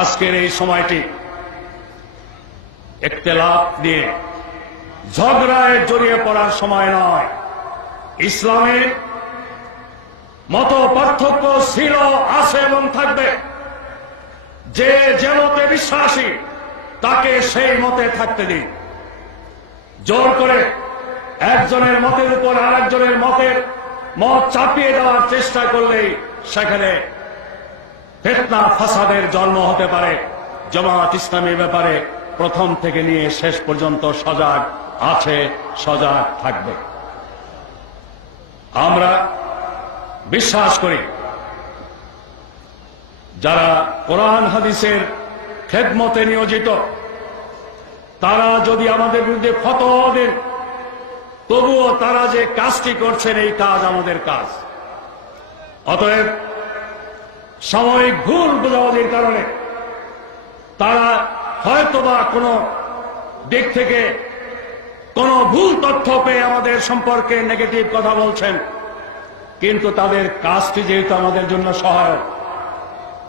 আজকের এই সময়টি একতেলাপ দিয়ে ঝগড়ায় জড়িয়ে পড়ার সময় নয়। ইসলামের মত পার্থক্য ছিল, আছে এবং থাকবে। যে যে মতে বিশ্বাসী, তাকে সেই মতে থাকতে দিন। জোর করে একজনের মতের উপর আরেকজনের মতের মত চাপিয়ে দেওয়ার চেষ্টা করলেই সেখানে ফেতনা ফাসাদের জন্ম হতে পারে। জামাত ইসলামের ব্যাপারে প্রথম থেকে নিয়ে শেষ পর্যন্ত সজাগ আছে, সজাগ থাকবে। আমরা বিশ্বাস করি, যারা কোরআন হাদিসের খেদমতে নিয়োজিত, তারা যদি আমাদের বিরুদ্ধে ফতোয়া দেন, তবুও তারা যে কাজটি করছেন, এই কাজ আমাদের কাজ। অতএব সাময়িক ভুল বোঝাবুঝির কারণে তারা হয়তোবা কোনো দিক থেকে কোনো ভুল তথ্য পেয়ে আমাদের সম্পর্কে নেগেটিভ কথা বলছেন, কিন্তু তাদের কাজটি যেহেতু আমাদের জন্য সহায়ক,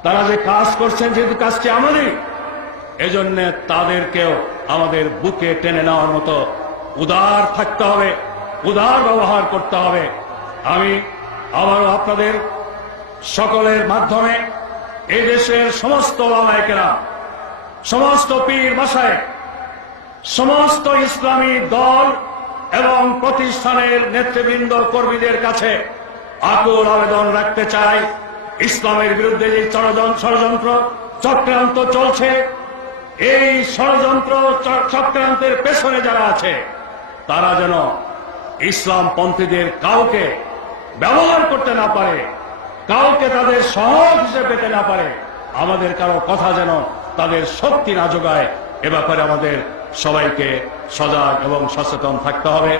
তারা যে কাজ করছেন যেহেতু কাজটি আমাদের এজন্য তাদেরকেও আমাদের বুকে টেনে নেওয়ার মতো উদার থাকতে হবে, উদার ব্যবহার করতে হবে। আমি আবারও আপনাদের সকলের মাধ্যমে এই দেশের সমস্ত লামায়কেরা সমস্ত পীর বাসায় সমস্ত ইসলামী দল এবং প্রতিষ্ঠানের নেতৃবৃন্দ কর্মীদের কাছে আকুল আবেদন রাখতে চাই। ইসলামের বিরুদ্ধে যে ষড়যন্ত্র চক্রান্ত চলছে, এই ষড়যন্ত্র চক্রান্তের পেছনে যারা আছে, তারা যেন ইসলাম পন্থীদের কাউকে ব্যবহার করতে না পারে। কাউকে তাদের সহজ হিসেবে পেতে না পারে, আমাদের কারও কথা যেন তাদের শক্তি না যোগায়, এ ব্যাপারে আমাদের সবাইকে সজাগ এবং সচেতন থাকতে হবে।